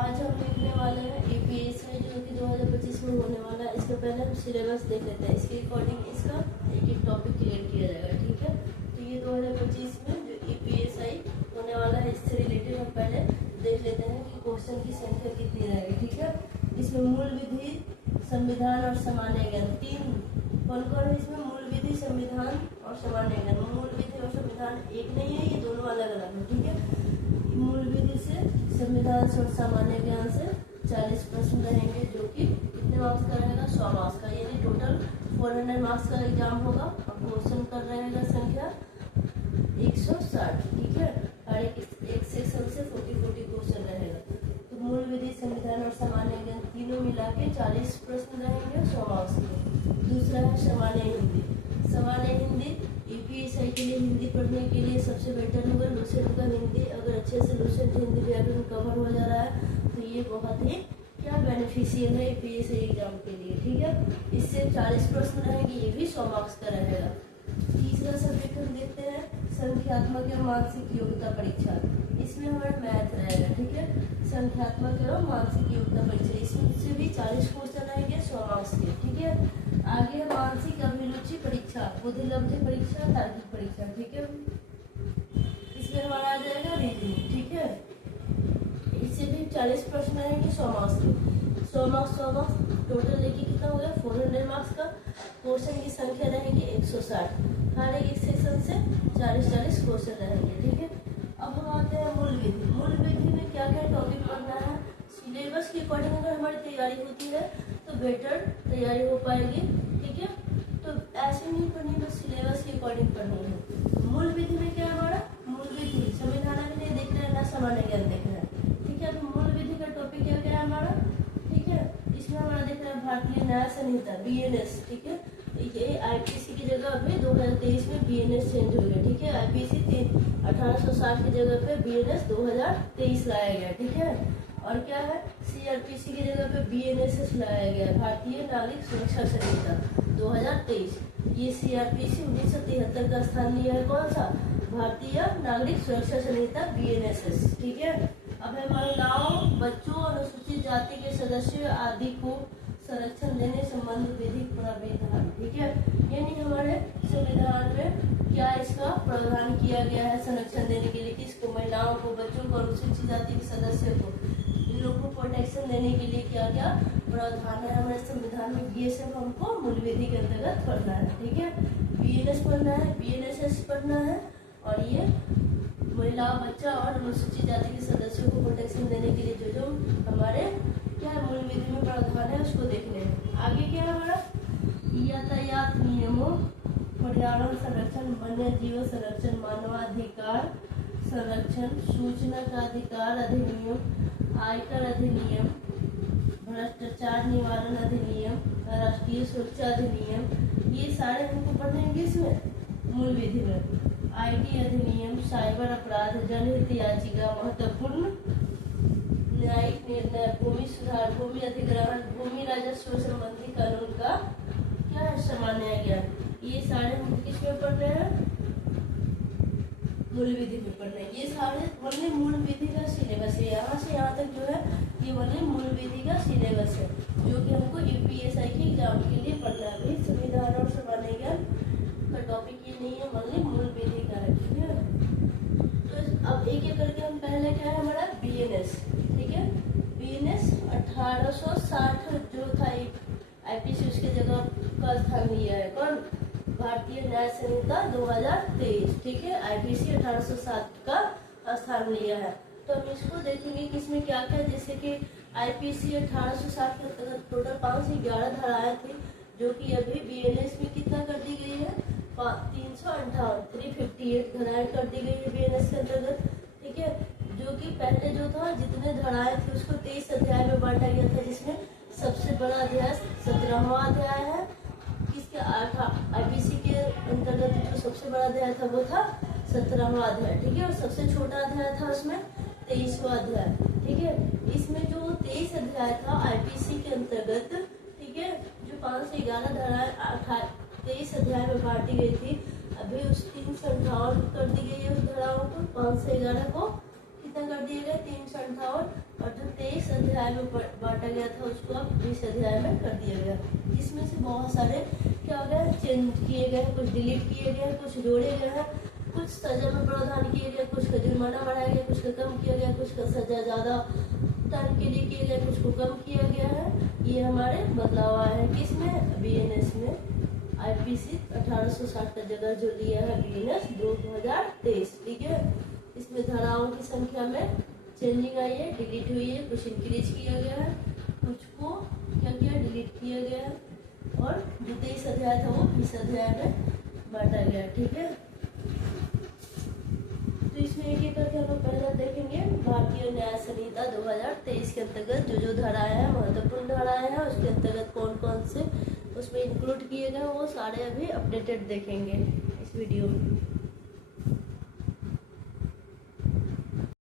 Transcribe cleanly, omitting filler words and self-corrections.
आज हम लिखने वाले हैं ईपीएस है जो कि 2025 में होने वाला है। इसके पहले हम सिलेबस देख लेते हैं, इसके अकॉर्डिंग इसका एक एक टॉपिक क्लियर किया जाएगा। ठीक है, तो ये 2025 में जो ईपीएसआई होने वाला है इससे रिलेटेड हम पहले देख लेते हैं कि क्वेश्चन की संख्या कितनी रहेगी। ठीक है, इसमें मूल विधि, संविधान और सामान्य ज्ञान तीन कौन कौन है इसमें? मूल विधि, संविधान और सामान्य ज्ञान। मूल विधि और संविधान एक नहीं है, ये दोनों अलग अलग है। ठीक है, मूल विधि से, संविधान से और सामान्य ज्ञान से 40 प्रश्न रहेंगे जो कि कितने मार्क्स का रहेगा? 100 मार्क्स का, यानी टोटल 400 मार्क्स का एग्जाम होगा। और क्वेश्चन का रहेगा संख्या 160। ठीक है, हर एक सेक्शन से 40 क्वेश्चन रहेगा। तो मूल विधि, संविधान और सामान्य ज्ञान तीनों मिला के 40 प्रश्न रहेंगे 100 मार्क्स के। दूसरा है सामान्य हिंदी। सामान्य हिंदी ईपीएसआई के लिए हिंदी पढ़ने के लिए सबसे बेटर होगा लुसेंट का हिंदी। अगर अच्छे से लुसेंट हिंदी व्याकरण कवर हो जा रहा है तो ये बहुत ही क्या बेनिफिशियल है ईपीएसआई एग्जाम के लिए। ठीक है, इससे 40 प्रश्न रहेंगे, ये भी 100 मार्क्स का रहेगा। तीसरा सब्जेक्ट हम देखते हैं संख्यात्मक एवं मानसिक योग्यता परीक्षा। इसमें हमारा मैथ रहेगा। ठीक है, संख्यात्मक एवं मानसिक योग्यता परीक्षा, इसमें भी 40 क्वेश्चन रहेंगे 100 मार्क्स के। ठीक है, आगे मानसिक अभिरुचि परीक्षा, बुद्धिलब्धि परीक्षा, तार्किक परीक्षा। ठीक है, इसमें हमारा आ जाएगा रीजनिंग। ठीक है, इससे भी 40 प्रश्न रहेंगे 100 मार्क्स के। 100 मार्क्स टोटल देखिए कितना हो गया? 400 मार्क्स का। क्वेश्चन की संख्या रहेगी 160, हर एक सेक्शन से 40 क्वेश्चन रहेंगे। ठीक है, अब हम आते हैं मूल विधि। मूल विधि में क्या क्या टॉपिक पढ़ना है? सिलेबस के अकॉर्डिंग अगर हमारी तैयारी होती है तो बेटर तैयारी हो पाएगी। ठीक है, तो ऐसे नहीं पढ़नी, बस सिलेबस के अकॉर्डिंग पढ़नी है। मूल विधि में क्या है हमारा? मूल विधि संविधान भी नहीं देखना है, ना सामान्य ज्ञान देखना है। ठीक है, तो मूल विधि का टॉपिक क्या क्या है हमारा? ठीक है, इसमें हमारा देख रहा है भारतीय न्याय संहिता बीएनएस। ठीक है, ये आईपीसी की जगह अभी 2023 में बीएनएस चेंज हो गया। ठीक है, आईपीसी 1860 की जगह पे बीएनएस 2023 लाया गया। ठीक है, और क्या है? सीआरपीसी की जगह पे बीएनएसएस लाया गया, भारतीय नागरिक सुरक्षा संहिता 2023। ये सीआरपीसी 1973 का स्थान लिया है। कौन सा? भारतीय नागरिक सुरक्षा संहिता बीएनएसएस। ठीक है, अब है महिलाओं, बच्चों, अनुसूचित जाति के सदस्यों आदि को संरक्षण देने संबंध विधिक प्रावधान। ठीक है, यानी हमारे संविधान में क्या इसका प्रावधान किया गया है संरक्षण देने के लिए? किसको? महिलाओं को, बच्चों को, अनुसूचित जाति के सदस्यों को, इन लोगों को प्रोटेक्शन देने के लिए क्या क्या प्रावधान है हमारे संविधान में, ये सब हमको मूल विधि के अंतर्गत पढ़ना है। ठीक है, बीएनएस पढ़ना है, बीएनएसएस पढ़ना है, और ये महिला, बच्चा और अनुसूचित जाति के सदस्यों को प्रोटेक्शन देने के लिए जो जो हमारे क्या मूल विधि में प्रावधान है उसको देखने हैं। आगे क्या है हमारा? यातायात नियमों, पर्यावरण संरक्षण, वन्य जीव संरक्षण, मानवाधिकार संरक्षण, सूचना का अधिकार अधिनियम, आयकर अधिनियम, भ्रष्टाचार निवारण अधिनियम, राष्ट्रीय सुरक्षा अधिनियम, ये सारे हमको पढ़ने हैं इसमें मूल विधि में। आईटी अधिनियम, साइबर अपराध, जनहित याचिका, महत्वपूर्ण न्यायिक निर्णय, भूमि सुधार, भूमि अधिग्रहण, भूमि राजस्व संबंधी कानून का क्या है? सामान्य ज्ञान। ये सारे हम किसमें पढ़ रहे हैं? मूल विधि में पढ़ रहे हैं। ये सारे वनली मूल विधि का सिलेबस है, यहाँ से यहाँ तक जो है ये वनली मूल विधि का सिलेबस है जो कि हमको यूपीएसआई के एग्जाम के लिए पढ़ना है। संविधान और सामान्य ज्ञान का टॉपिक ये नहीं है, वनली मूल विधि का है। ठीक है, तो अब एक एक करके हम पहले क्या है हमारा? बीएनएस। ठीक है, बीएनएस 1860 जो था आईपीसी उसके जगह का स्थान लिया है। कौन? भारतीय न्याय संहिता 2023। ठीक है, आईपीसी 1860 का स्थान लिया है। तो हम इसको देखेंगे कि इसमें क्या क्या, जैसे कि आईपीसी 1860 के अंतर्गत टोटल 511 धाराएं थी जो कि अभी बीएनएस में कितना कर दी गई है? 358 धाराएं कर दी गई है बीएनएस के अंतर्गत। ठीक है, जो कि पहले जो था जितने धाराएं थी उसको 23 अध्याय में बांटा गया था, जिसमें सबसे बड़ा अध्याय 17वां अध्याय है। किसके? आईपीसी के अंतर्गत जो सबसे बड़ा अध्याय था वो था 17वां अध्याय। ठीक है, और सबसे छोटा अध्याय था उसमें 23वां अध्याय। ठीक है, इसमें जो 23 अध्याय था आईपीसी के अंतर्गत, ठीक है, जो 511 धाराएं 23 अध्याय में बांटी गई थी, अभी उस 358 कर दी गई है उस धाराओं को, 511 को कितना कितना कर दिए गए 358, और जो 23 अध्याय में बांटा गया था उसको अब 20 अध्याय में कर दिया गया। इसमें से बहुत सारे क्या हो गया, चेंज किए गए, कुछ डिलीट किए गए, कुछ जोड़े गए हैं, कुछ सजा में प्रावधान किए गए, कुछ का जुर्माना बढ़ाया गया, कुछ का कम किया गया, कुछ का सजा ज्यादा टाइम के लिए किया गया, कुछ को कम किया गया है। ये हमारे बदलाव आए हैं किसमें, बीएनएस में। आईपीसी 1860 का जगह जो लिया है बीएनएस 2023, ठीक है। इसमें धाराओं की संख्या में चेंजिंग आई है, डिलीट हुई है, कुछ इंक्रीज किया गया है, कुछ को क्या किया, डिलीट किया गया है, और जो 23 अध्याय था वो 20 अध्याय में बांटा गया, ठीक है। तो इसमें एक एक करके हम लोग पहले देखेंगे भारतीय न्याय संहिता 2023 के अंतर्गत जो धाराएं हैं, महत्वपूर्ण धाराएं हैं, उसके अंतर्गत कौन कौन से उसमें इंक्लूड किए गए वो सारे अभी अपडेटेड देखेंगे इस वीडियो में।